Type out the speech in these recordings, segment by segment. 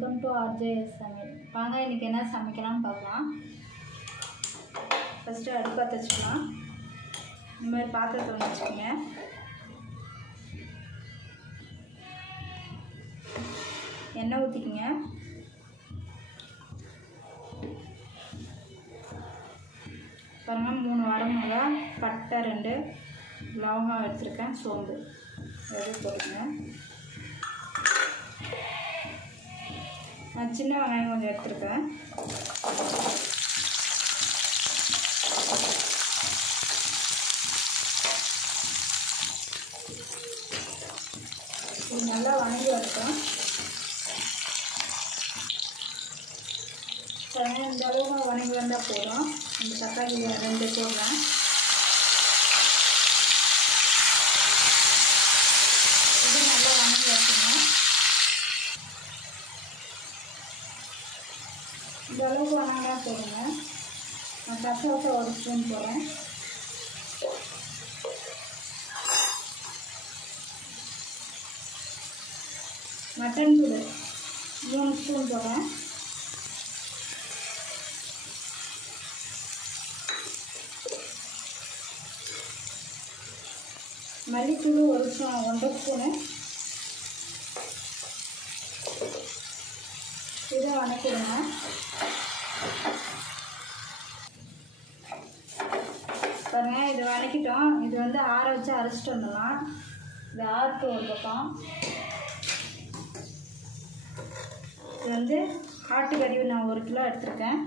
Welcome to RJ's சமையல் வாங்க இன்றைக்கி என்ன சமைக்கலாம்னு பார்க்கலாம். ஃபஸ்ட்டு அடுப்பை வச்சுக்கலாம். இந்த மாதிரி பாத்திரத்தில் வச்சுக்கோங்க. எண்ணெய் ஊற்றிக்கிங்க பாருங்க மூணு வரமிளகா பட்டை ரெண்டு லவங்கம் எடுத்துருக்கேன் சோம்பு. எது போடுங்க நான் சின்ன வெங்காயம் கொஞ்சம் எடுத்துருக்கேன். இது நல்லா வணங்கி வரட்டும் வெங்காயம் இந்த அளவுக்கு வணங்கி வந்தால் போதும். இந்த தக்காளி ரெண்டு போடுறேன் இது நல்லா வணங்கி வரட்டுங்க இந்த அளவுக்கு வணங்கினா போடுங்க. நான் கசகசை ஒரு ஸ்பூன் போடுறேன். மட்டன் தூள் மூணு ஸ்பூன் போடுறேன். மல்லித்தூள் ஒரு ஸ்பூன் ஒன்றரை ஸ்பூனு. இதை வணக்கிடுங்க. பாருங்கள் இது வணக்கிட்டோம் இது வந்து ஆற வச்சு அரைச்சிட்டு வந்துடலாம். இது ஆற்று ஒரு பக்கம். இது வந்து ஆட்டுக்கறி நான் ஒரு கிலோ எடுத்திருக்கேன்.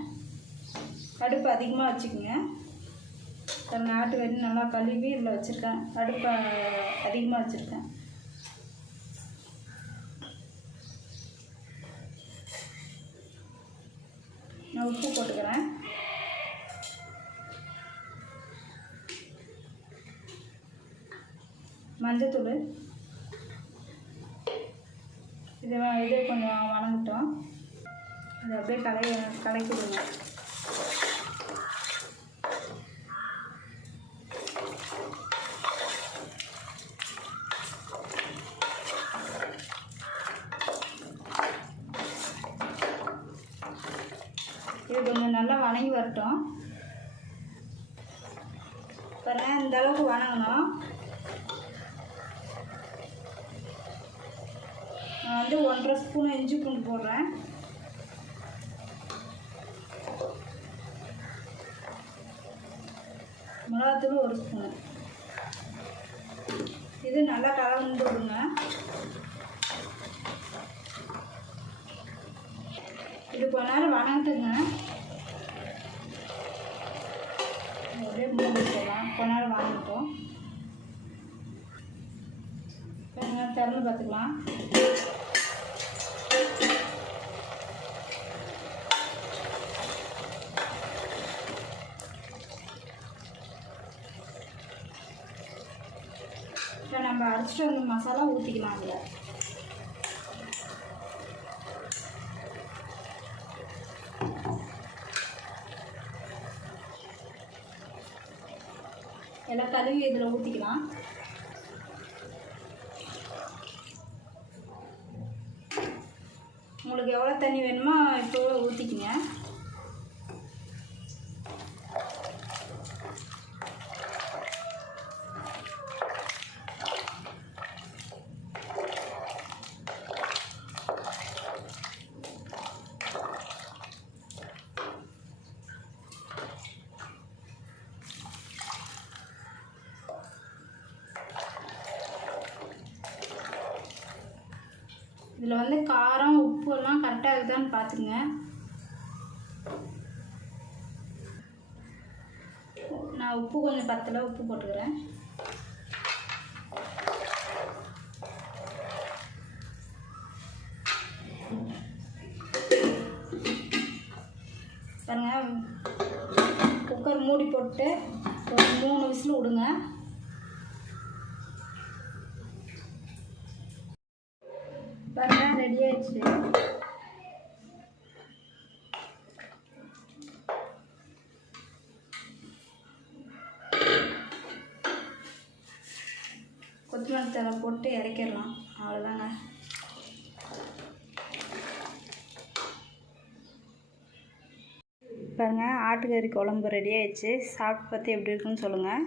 கடுப்பு அதிகமாக வச்சுக்கோங்க. பாருங்க ஆட்டுக்கறி நல்லா கழுவி இதில் வச்சுருக்கேன். கடுப்பை அதிகமாக வச்சுருக்கேன். நான் உப்பு போட்டுக்கிறேன். மஞ்சத்தூள். இது இது கொஞ்சம் வணங்கிட்டோம் இது அப்படியே கலை கலக்கி விடுங்க இது கொஞ்சம் நல்லா வணங்கி வரட்டும். இப்போ இந்த அளவுக்கு வணங்கணும். நான் வந்து ஒன்றரை ஸ்பூன் இஞ்சி பூண்டு போடுறேன். மிளகாத்தூள் ஒரு ஸ்பூனு. இது நல்லா கலந்து விடுங்க. இது கொஞ்ச நேரம் வணங்கட்டுங்க அப்படியே மூடி போகலாம் கொஞ்ச நேரம் வாங்கிட்டோம் கொஞ்ச திறந்து பார்த்துக்கலாம். இப்போ நம்ம அரைச்சிட்டு வந்து மசாலா ஊற்றிக்கலாம் அதில். எல்லாம் கழுவி இதில் ஊற்றிக்கலாம் உங்களுக்கு எவ்வளோ தண்ணி வேணுமோ இப்போ ஊற்றிக்கிங்க இதில் வந்து காரம் உப்பு எல்லாம் கரெக்டாக இருக்குதான்னு பார்த்துங்க நான் உப்பு கொஞ்சம் பத்தில் உப்பு போட்டுக்கிறேன். பாருங்க குக்கர் மூடி போட்டு ஒரு மூணு விசில் விடுங்க. ரெடி ஆயிடுச்சு. கொத்தமல்லி தலை போட்டு இறக்கிடலாம். அவ்வளோதாங்க பாருங்கள் ஆட்டுக்கறி குழம்பு ரெடி ஆயிடுச்சு. சாப்பிட்டு பார்த்து எப்படி இருக்குன்னு சொல்லுங்கள்